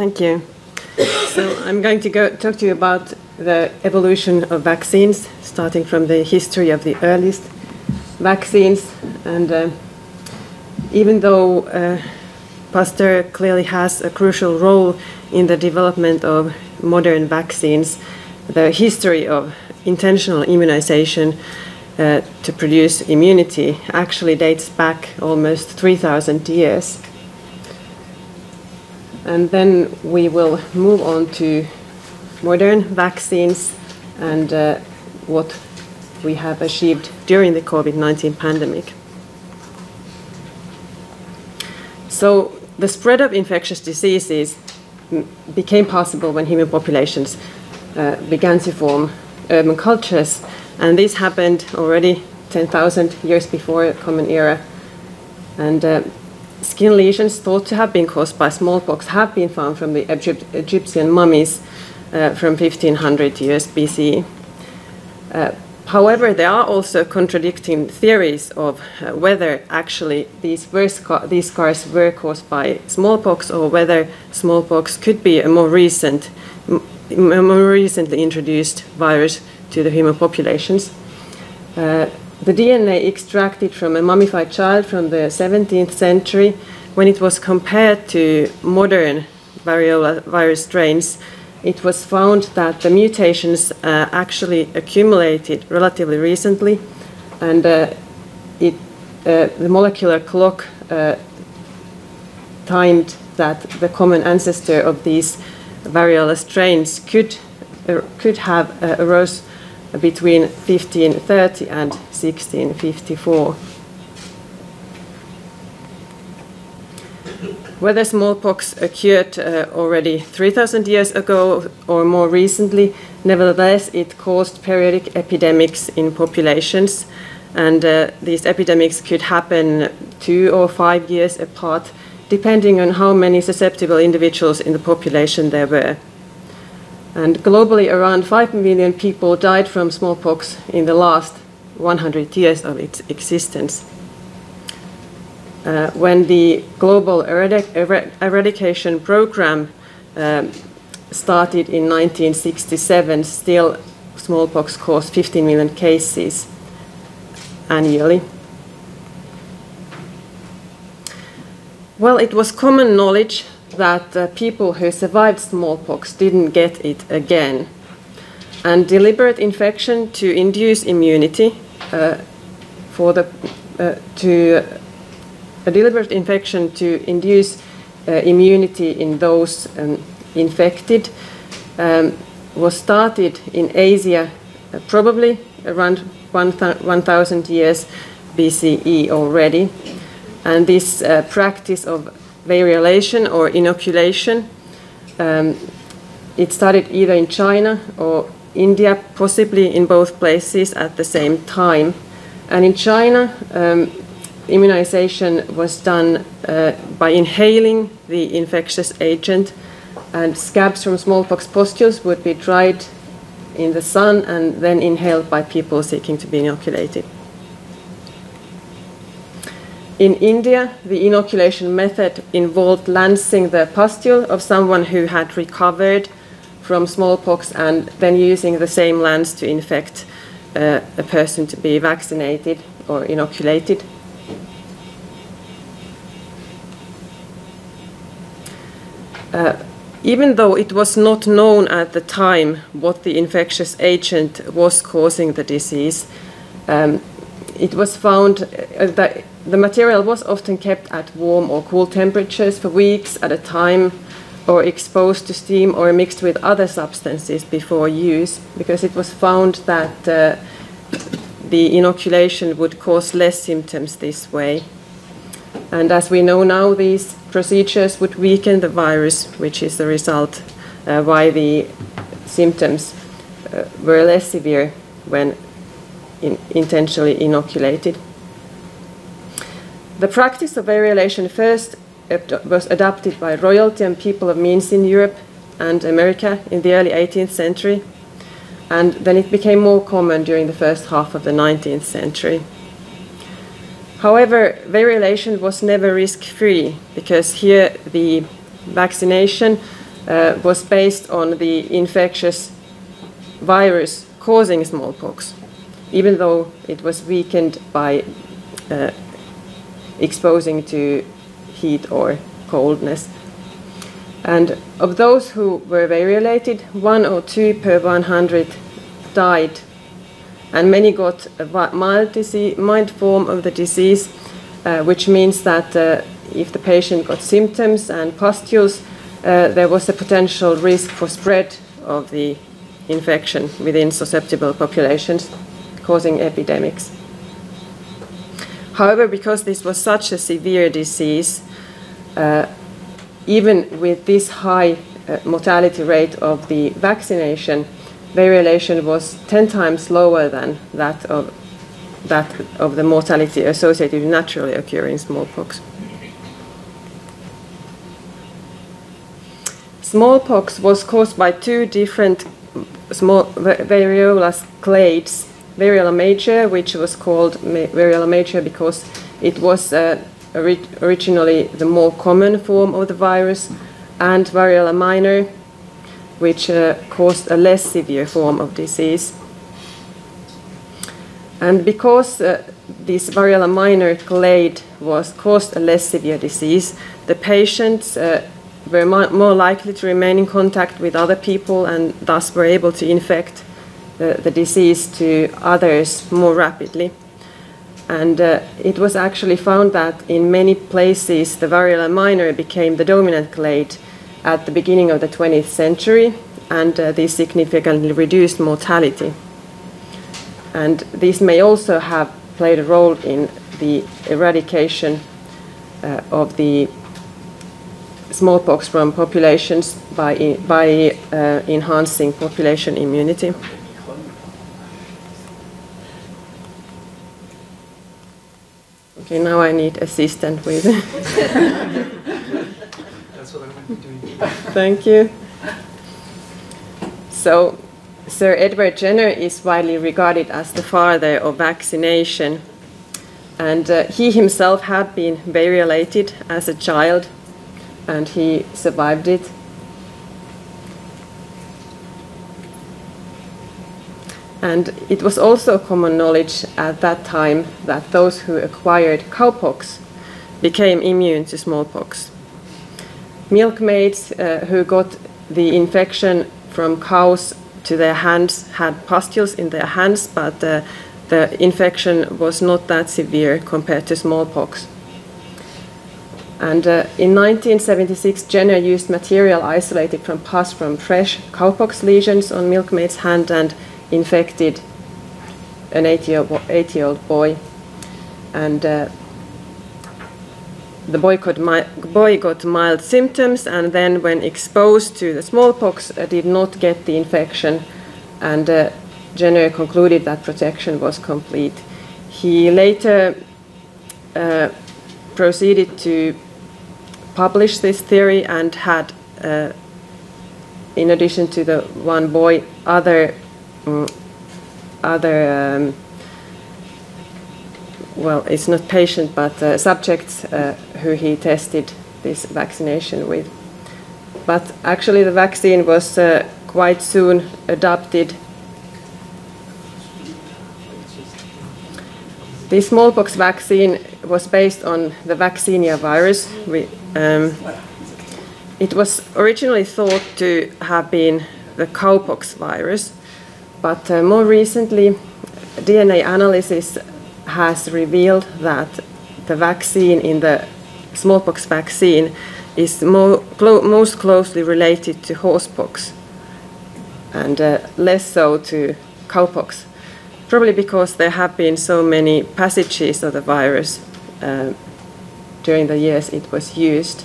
Thank you. So I'm going to talk to you about the evolution of vaccines, starting from the history of the earliest vaccines. And even though Pasteur clearly has a crucial role in the development of modern vaccines, the history of intentional immunization to produce immunity actually dates back almost 3,000 years. And then we will move on to modern vaccines and what we have achieved during the COVID-19 pandemic. So the spread of infectious diseases became possible when human populations began to form urban cultures, and this happened already 10,000 years before the Common Era. And skin lesions thought to have been caused by smallpox have been found from the Egyptian mummies from 1500 years BCE. However, there are also contradicting theories of whether actually these scars were caused by smallpox, or whether smallpox could be a more recently introduced virus to the human populations. The DNA extracted from a mummified child from the 17th century, when it was compared to modern variola virus strains, it was found that the mutations actually accumulated relatively recently, and the molecular clock timed that the common ancestor of these variola strains could have arose between 1530 and 1654. Whether smallpox occurred already 3,000 years ago or more recently, nevertheless, it caused periodic epidemics in populations, and these epidemics could happen 2 or 5 years apart, depending on how many susceptible individuals in the population there were. And globally, around 5 million people died from smallpox in the last 100 years of its existence. When the global eradication program started in 1967, still smallpox caused 15 million cases annually. Well, it was common knowledge that people who survived smallpox didn't get it again. And deliberate infection to induce immunity a deliberate infection to induce immunity in those infected was started in Asia probably around 1,000 years BCE already. And this practice of variolation or inoculation, it started either in China or India, possibly in both places at the same time. And in China, immunization was done by inhaling the infectious agent, and scabs from smallpox pustules would be dried in the sun and then inhaled by people seeking to be inoculated. In India, the inoculation method involved lancing the pustule of someone who had recovered from smallpox and then using the same lance to infect a person to be vaccinated or inoculated. Even though it was not known at the time what the infectious agent was causing the disease, it was found that the material was often kept at warm or cool temperatures for weeks at a time, or exposed to steam or mixed with other substances before use, because it was found that the inoculation would cause less symptoms this way. And as we know now, these procedures would weaken the virus, which is the result why the symptoms were less severe when intentionally inoculated. The practice of variolation first was adopted by royalty and people of means in Europe and America in the early 18th century, and then it became more common during the first half of the 19th century. However, variolation was never risk-free, because here the vaccination was based on the infectious virus causing smallpox, even though it was weakened by exposing to heat or coldness. And of those who were variolated, 1 or 2 per 100 died, and many got a mild form of the disease, which means that if the patient got symptoms and pustules, there was a potential risk for spread of the infection within susceptible populations, causing epidemics. However, because this was such a severe disease, even with this high mortality rate of the vaccination, variolation was 10 times lower than that of the mortality associated with naturally occurring smallpox. Smallpox was caused by 2 different small variola clades. Variola major, which was called variola major because it was originally the more common form of the virus, and variola minor, which caused a less severe form of disease. And because this variola minor clade caused a less severe disease, the patients were more likely to remain in contact with other people and thus were able to infect the disease to others more rapidly. And it was actually found that in many places the variola minor became the dominant clade at the beginning of the 20th century, and this significantly reduced mortality. And this may also have played a role in the eradication of the smallpox from populations by enhancing population immunity. Okay, now I need assistant with. That's what I'm going to be doing. Thank you. So, Sir Edward Jenner is widely regarded as the father of vaccination, and he himself had been variolated as a child, and he survived it. And it was also common knowledge at that time that those who acquired cowpox became immune to smallpox. Milkmaids who got the infection from cows to their hands had pustules in their hands, but the infection was not that severe compared to smallpox. And in 1976, Jenner used material isolated from pus from fresh cowpox lesions on milkmaid's hand and infected an 8-year-old boy. And the boy got mild symptoms, and then when exposed to the smallpox did not get the infection, and Jenner concluded that protection was complete. He later proceeded to publish this theory and had, in addition to the one boy, other well, it's not patient, but subjects who he tested this vaccination with. But actually the vaccine was quite soon adopted. The smallpox vaccine was based on the Vaccinia virus. It was originally thought to have been the cowpox virus, but more recently DNA analysis has revealed that the vaccine in the smallpox vaccine is most closely related to horsepox and less so to cowpox, probably because there have been so many passages of the virus during the years it was used.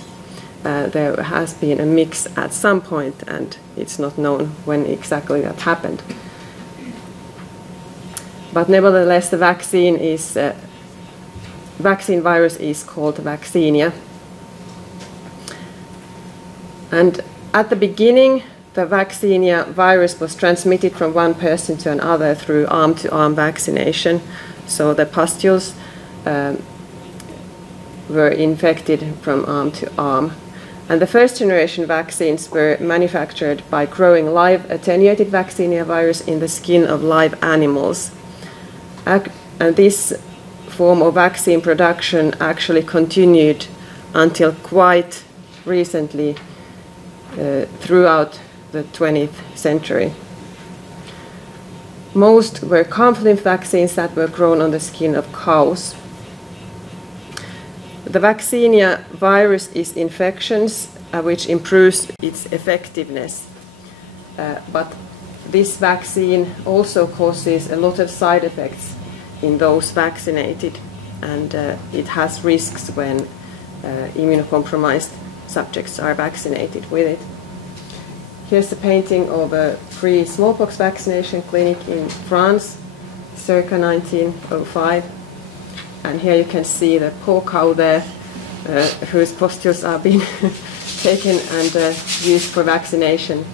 There has been a mix at some point, and it's not known when exactly that happened. But nevertheless, the vaccine virus is called Vaccinia. And at the beginning, the Vaccinia virus was transmitted from one person to another through arm-to-arm vaccination. So the pustules were infected from arm to arm. And the first generation vaccines were manufactured by growing live attenuated Vaccinia virus in the skin of live animals. And this form of vaccine production actually continued until quite recently throughout the 20th century. Most were calf-lymph vaccines that were grown on the skin of cows. The Vaccinia virus is infectious, which improves its effectiveness. But this vaccine also causes a lot of side effects in those vaccinated, and it has risks when immunocompromised subjects are vaccinated with it. Here's a painting of a pre-smallpox vaccination clinic in France, circa 1905. And here you can see the poor cow there, whose pustules are being taken and used for vaccination.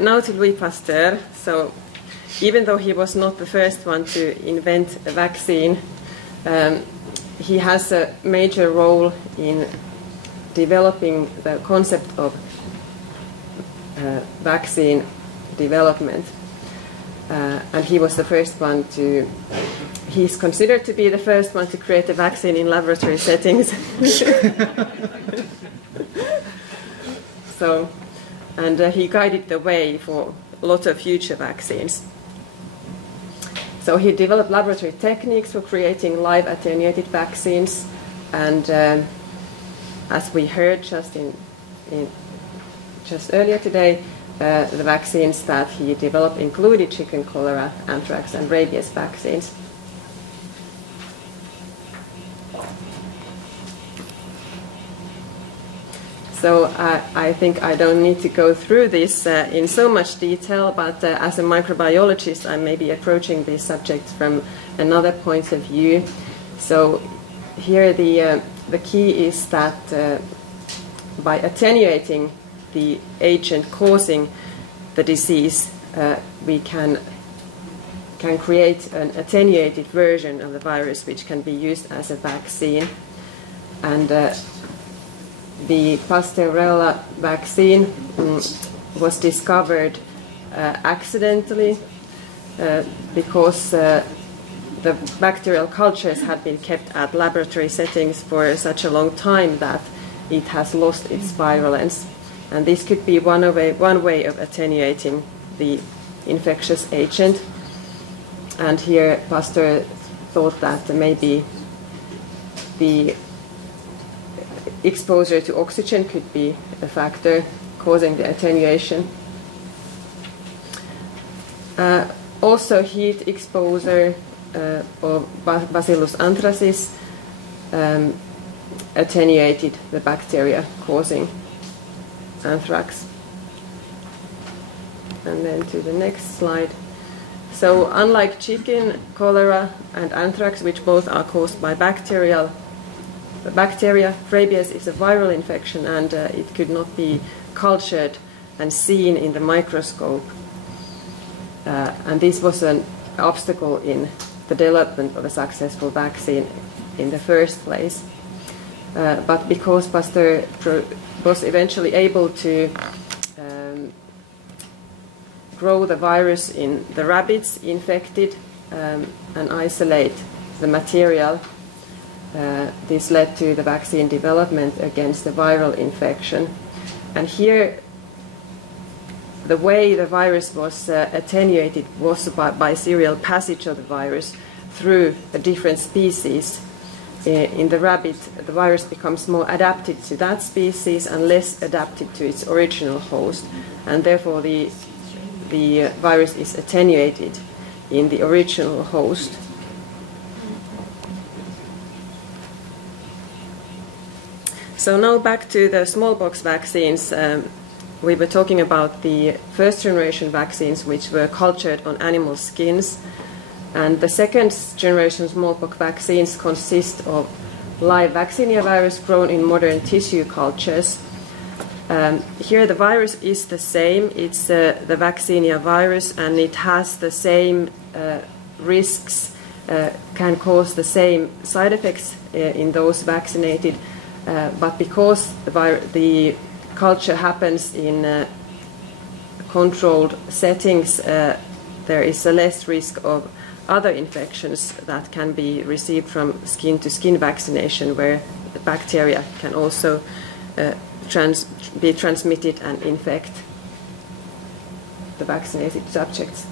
Now to Louis Pasteur. So, even though he was not the first one to invent a vaccine, he has a major role in developing the concept of vaccine development. And he was the first one to, he's considered to be the first one to create a vaccine in laboratory settings. So, and he guided the way for a lot of future vaccines. So he developed laboratory techniques for creating live attenuated vaccines, and as we heard just earlier today, the vaccines that he developed included chicken cholera, anthrax, and rabies vaccines. So I think I don't need to go through this in so much detail, but as a microbiologist, I may be approaching these subjects from another point of view. So here the key is that by attenuating the agent causing the disease, we can create an attenuated version of the virus which can be used as a vaccine. And the Pasteurella vaccine was discovered accidentally because the bacterial cultures had been kept at laboratory settings for such a long time that it has lost its virulence. And this could be one way of attenuating the infectious agent. And here Pasteur thought that maybe the exposure to oxygen could be a factor causing the attenuation. Also, heat exposure of Bacillus anthracis attenuated the bacteria causing anthrax. And then to the next slide. So, unlike chicken, cholera, and anthrax, which both are caused by bacteria, rabies is a viral infection, and it could not be cultured and seen in the microscope. And this was an obstacle in the development of a successful vaccine in the first place. But because Pasteur was eventually able to grow the virus in the rabbits infected and isolate the material, this led to the vaccine development against the viral infection. And here, the way the virus was attenuated was by serial passage of the virus through a different species. In the rabbit, the virus becomes more adapted to that species and less adapted to its original host, and therefore the virus is attenuated in the original host. So now back to the smallpox vaccines. We were talking about the first generation vaccines which were cultured on animal skins, and the second generation smallpox vaccines consist of live Vaccinia virus grown in modern tissue cultures. Here the virus is the same. It's the Vaccinia virus, and it has the same risks, can cause the same side effects in those vaccinated. But because the culture happens in controlled settings, there is a less risk of other infections that can be received from skin-to-skin vaccination, where the bacteria can also be transmitted and infect the vaccinated subjects.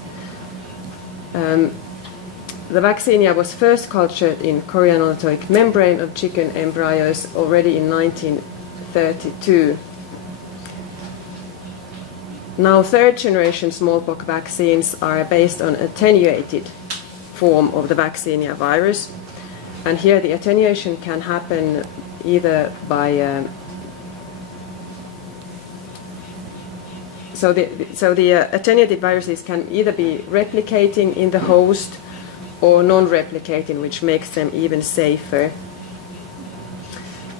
The Vaccinia was first cultured in chorioamnionic membrane of chicken embryos already in 1932. Now, third-generation smallpox vaccines are based on attenuated form of the Vaccinia virus, and here the attenuation can happen either by so the attenuated viruses can either be replicating in the host or non-replicating, which makes them even safer.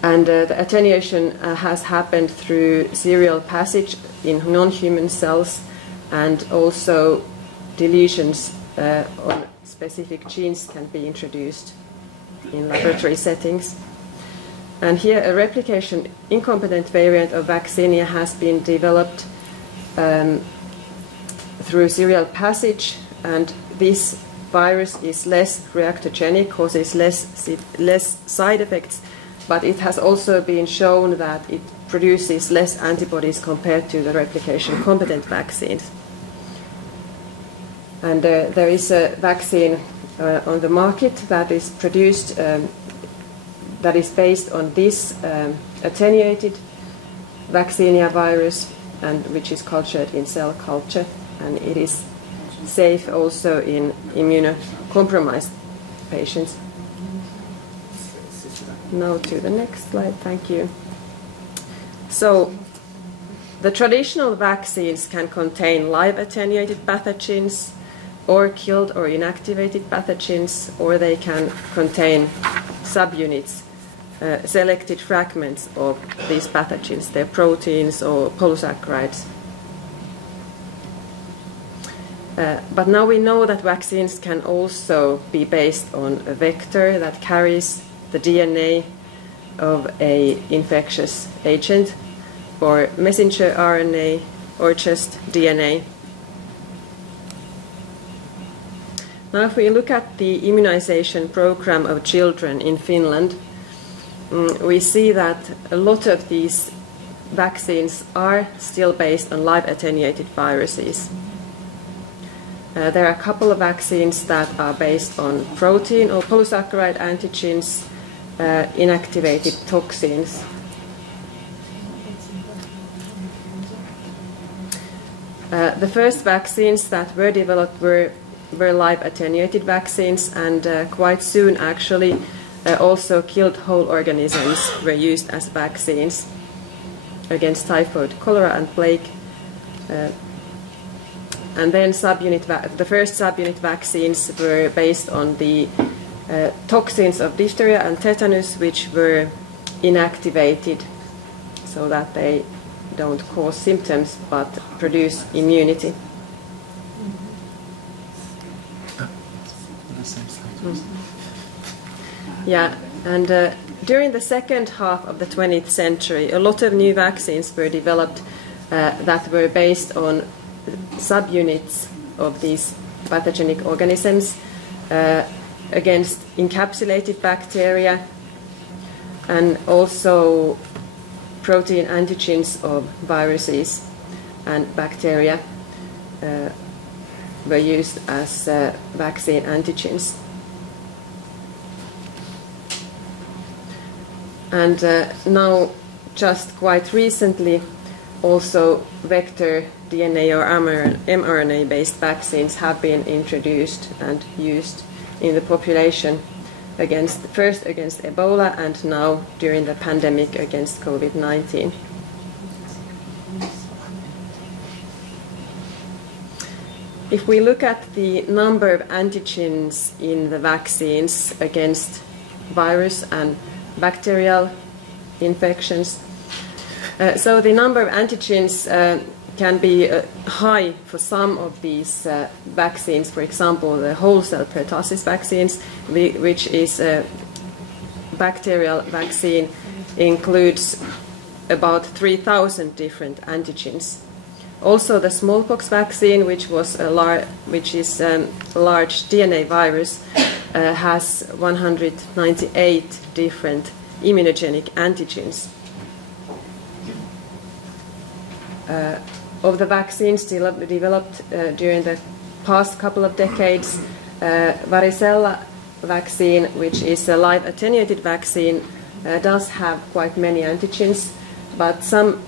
And the attenuation has happened through serial passage in non-human cells, and also deletions on specific genes can be introduced in laboratory settings. And here a replication incompetent variant of Vaccinia has been developed through serial passage, and this virus is less reactogenic, causes less side effects, but it has also been shown that it produces less antibodies compared to the replication competent vaccines. And there is a vaccine on the market that is produced that is based on this attenuated Vaccinia virus, and which is cultured in cell culture, and it is safe also in immunocompromised patients. Now to the next slide, thank you. So the traditional vaccines can contain live attenuated pathogens, or killed or inactivated pathogens, or they can contain subunits, selected fragments of these pathogens, their proteins or polysaccharides. But now we know that vaccines can also be based on a vector that carries the DNA of an infectious agent, or messenger RNA, or just DNA. Now if we look at the immunization program of children in Finland, we see that a lot of these vaccines are still based on live attenuated viruses. There are a couple of vaccines that are based on protein or polysaccharide antigens, inactivated toxins. The first vaccines that were developed were live attenuated vaccines, and quite soon actually also killed whole organisms were used as vaccines against typhoid, cholera and plague. And then the first subunit vaccines were based on the toxins of diphtheria and tetanus, which were inactivated so that they don't cause symptoms but produce immunity. Yeah, and during the second half of the 20th century, a lot of new vaccines were developed that were based on subunits of these pathogenic organisms against encapsulated bacteria, and also protein antigens of viruses and bacteria were used as vaccine antigens. And now, just quite recently, also vector DNA or mRNA-based vaccines have been introduced and used in the population first against Ebola, and now during the pandemic against COVID-19. If we look at the number of antigens in the vaccines against virus and bacterial infections, So the number of antigens can be high for some of these vaccines. For example, the whole cell pertussis vaccines, which is a bacterial vaccine, includes about 3,000 different antigens. Also, the smallpox vaccine, which is a large DNA virus, has 198 different immunogenic antigens. Of the vaccines developed during the past couple of decades, varicella vaccine, which is a live attenuated vaccine, does have quite many antigens, but some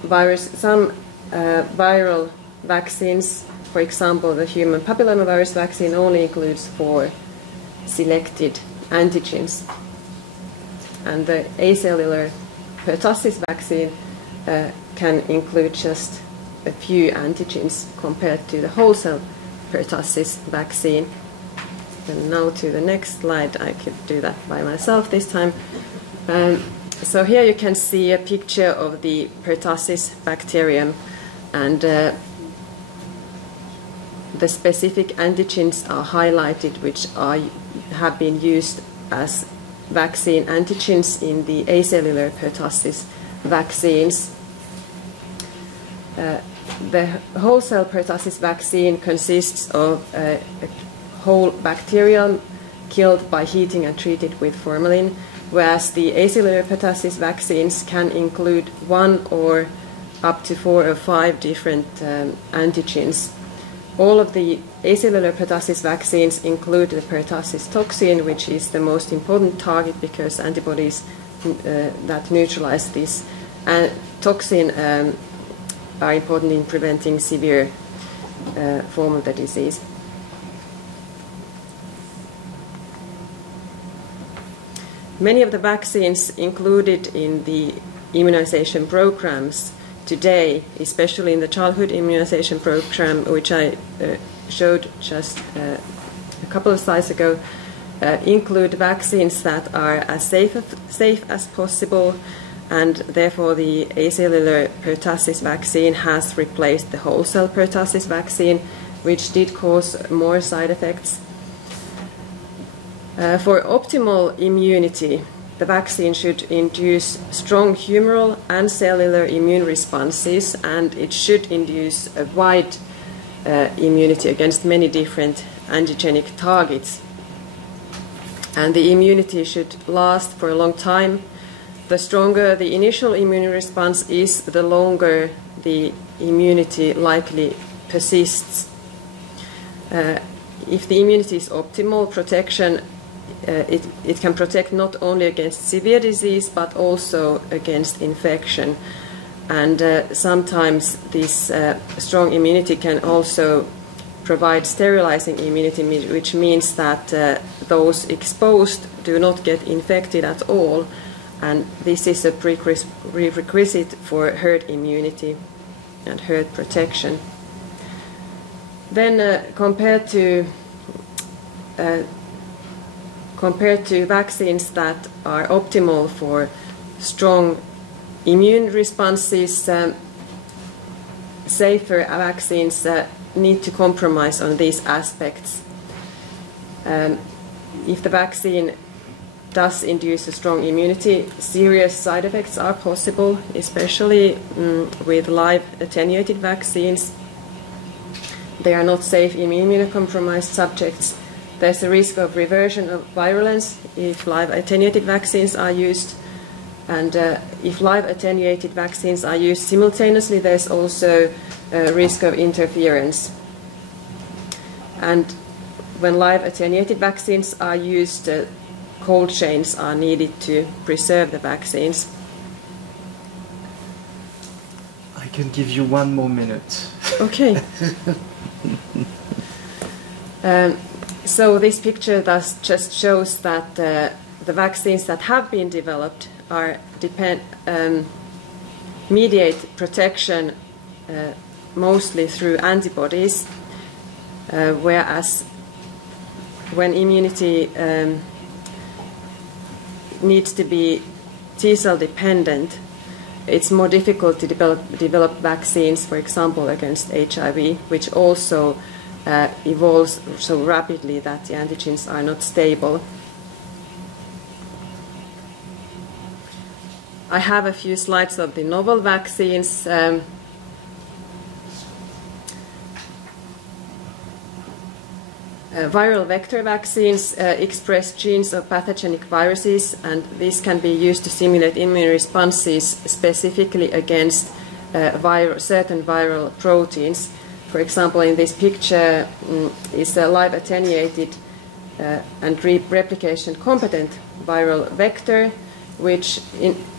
viral vaccines, for example, the human papillomavirus vaccine, only includes 4 selected antigens. And the acellular pertussis vaccine can include just a few antigens compared to the whole cell pertussis vaccine. And now to the next slide. I could do that by myself this time. So here you can see a picture of the pertussis bacterium, and the specific antigens are highlighted, which have been used as vaccine antigens in the acellular pertussis vaccines. The whole cell pertussis vaccine consists of a whole bacterium killed by heating and treated with formalin, whereas the acellular pertussis vaccines can include 1 or up to 4 or 5 different antigens. All of the acellular pertussis vaccines include the pertussis toxin, which is the most important target because antibodies that neutralize this toxin are important in preventing severe form of the disease. Many of the vaccines included in the immunization programs today, especially in the childhood immunization program, which I showed just a couple of slides ago, include vaccines that are as safe as possible, and therefore the acellular pertussis vaccine has replaced the whole cell pertussis vaccine, which did cause more side effects. For optimal immunity, the vaccine should induce strong humoral and cellular immune responses, and it should induce a wide immunity against many different antigenic targets. And the immunity should last for a long time. The stronger the initial immune response is, the longer the immunity likely persists. If the immunity is optimal, protection it can protect not only against severe disease but also against infection. And sometimes this strong immunity can also provide sterilizing immunity, which means that those exposed do not get infected at all. And this is a prerequisite for herd immunity and herd protection. Then compared to vaccines that are optimal for strong immune responses, safer vaccines need to compromise on these aspects. If the vaccine does induce a strong immunity, serious side effects are possible, especially with live attenuated vaccines. They are not safe in immunocompromised subjects. There's a risk of reversion of virulence if live attenuated vaccines are used. And if live attenuated vaccines are used simultaneously, there's also a risk of interference. And when live attenuated vaccines are used, cold chains are needed to preserve the vaccines. I can give you 1 more minute. Okay. So this picture thus just shows that the vaccines that have been developed are mediate protection mostly through antibodies, whereas when immunity needs to be T-cell dependent, it's more difficult to develop vaccines, for example, against HIV, which also evolves so rapidly that the antigens are not stable. I have a few slides of the novel vaccines. Viral vector vaccines express genes of pathogenic viruses, and these can be used to simulate immune responses specifically against certain viral proteins. For example, in this picture is a live attenuated and replication competent viral vector, which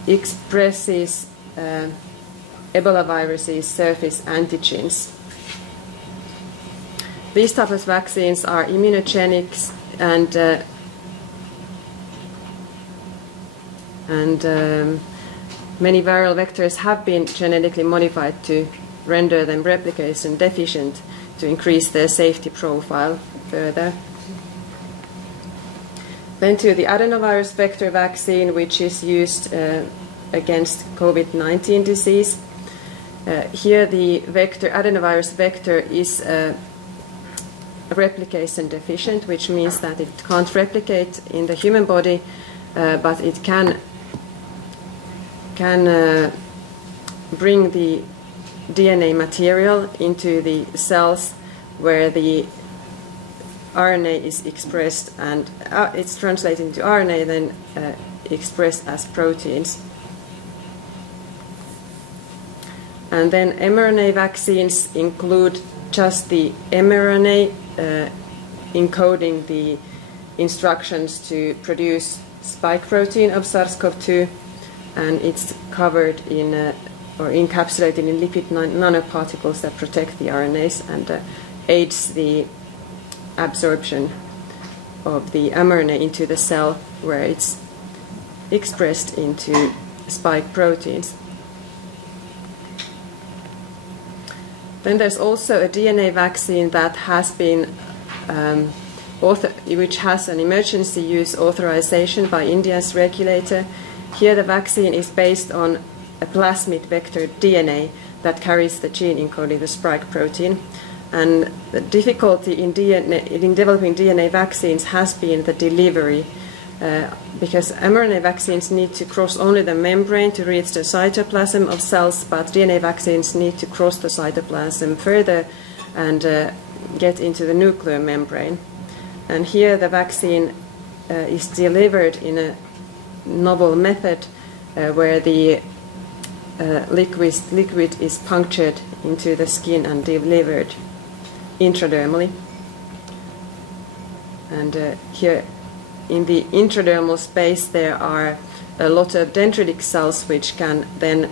expresses Ebola virus's surface antigens. These types of vaccines are immunogenic and many viral vectors have been genetically modified to render them replication deficient to increase their safety profile further. Then to the adenovirus vector vaccine, which is used against COVID-19 disease. Here the adenovirus vector is replication deficient, which means that it can't replicate in the human body, but it can bring the DNA material into the cells where the RNA is expressed, and it's translated into RNA, then expressed as proteins. And then mRNA vaccines include just the mRNA encoding the instructions to produce spike protein of SARS-CoV-2, and it's covered in or encapsulated in lipid nanoparticles that protect the RNAs and aids the absorption of the mRNA into the cell where it's expressed into spike proteins. Then there's also a DNA vaccine that has been, which has an emergency use authorization by India's regulator. Here the vaccine is based on a plasmid vector DNA that carries the gene encoding the spike protein. And the difficulty in developing DNA vaccines has been the delivery, because mRNA vaccines need to cross only the membrane to reach the cytoplasm of cells, but DNA vaccines need to cross the cytoplasm further and get into the nuclear membrane. And here the vaccine is delivered in a novel method where the liquid is punctured into the skin and delivered intradermally. And here in the intradermal space there are a lot of dendritic cells which can then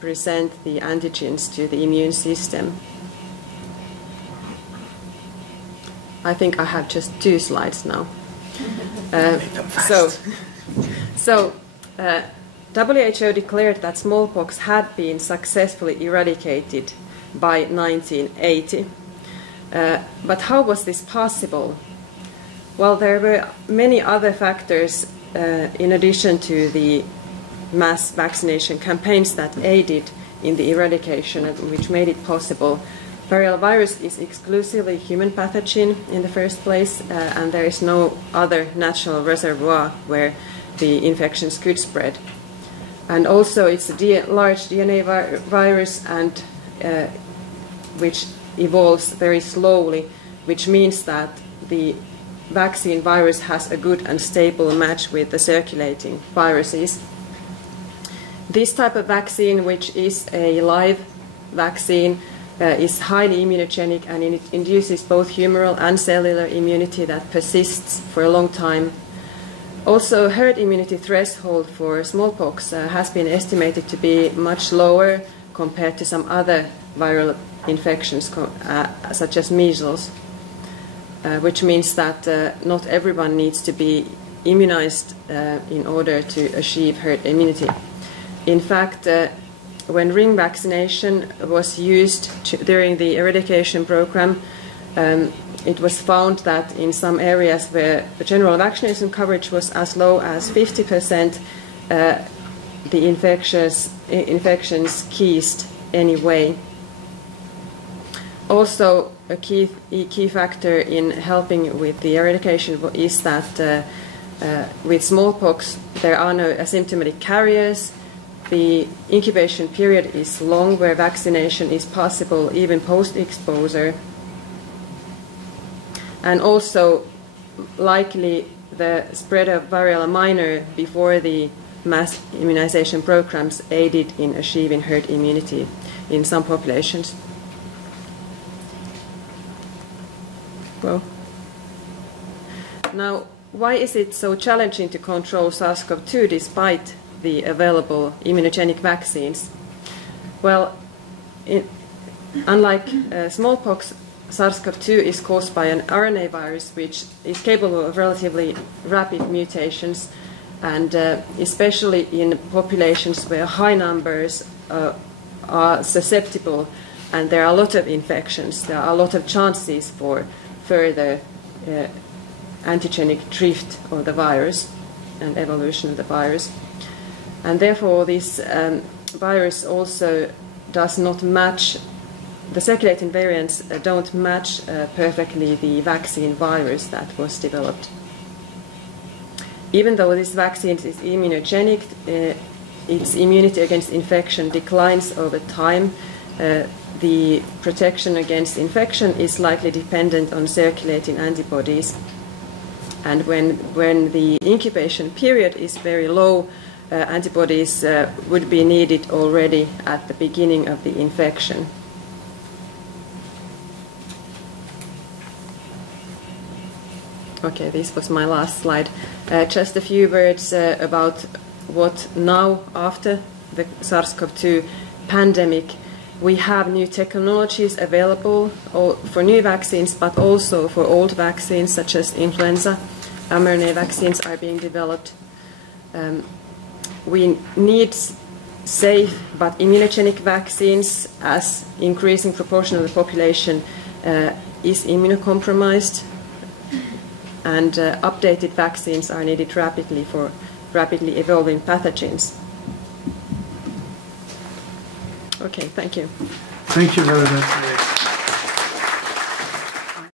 present the antigens to the immune system. I think I have just 2 slides now. WHO declared that smallpox had been successfully eradicated by 1980. But how was this possible? Well, there were many other factors in addition to the mass vaccination campaigns that aided in the eradication, which made it possible. Viral virus is exclusively human pathogen in the first place, and there is no other natural reservoir where the infections could spread. And also it's a large DNA virus, and which evolves very slowly, which means that the vaccine virus has a good and stable match with the circulating viruses. This type of vaccine, which is a live vaccine, is highly immunogenic, and it induces both humoral and cellular immunity that persists for a long time. Also, herd immunity threshold for smallpox has been estimated to be much lower compared to some other viral infections, such as measles, which means that not everyone needs to be immunized in order to achieve herd immunity. In fact, when ring vaccination was used during the eradication program, it was found that in some areas where the general vaccination coverage was as low as 50%, the infectious infections ceased anyway. Also, a key factor in helping with the eradication is that with smallpox there are no asymptomatic carriers. The incubation period is long, where vaccination is possible even post-exposure. And also, likely the spread of variola minor before the mass immunization programs aided in achieving herd immunity in some populations. Well, now, why is it so challenging to control SARS-CoV-2 despite the available immunogenic vaccines? Well, unlike smallpox, SARS-CoV-2 is caused by an RNA virus which is capable of relatively rapid mutations, and especially in populations where high numbers are susceptible and there are a lot of infections, there are a lot of chances for further antigenic drift of the virus and evolution of the virus. And therefore this virus also does not match, the circulating variants don't match perfectly the vaccine virus that was developed. Even though this vaccine is immunogenic, its immunity against infection declines over time. The protection against infection is likely dependent on circulating antibodies. And when the incubation period is very low, antibodies would be needed already at the beginning of the infection. Okay, this was my last slide. Just a few words about what now, after the SARS-CoV-2 pandemic. We have new technologies available for new vaccines, but also for old vaccines such as influenza. mRNA vaccines are being developed. We need safe but immunogenic vaccines, as increasing proportion of the population is immunocompromised, and updated vaccines are needed rapidly for rapidly evolving pathogens. Okay, thank you. Thank you very much.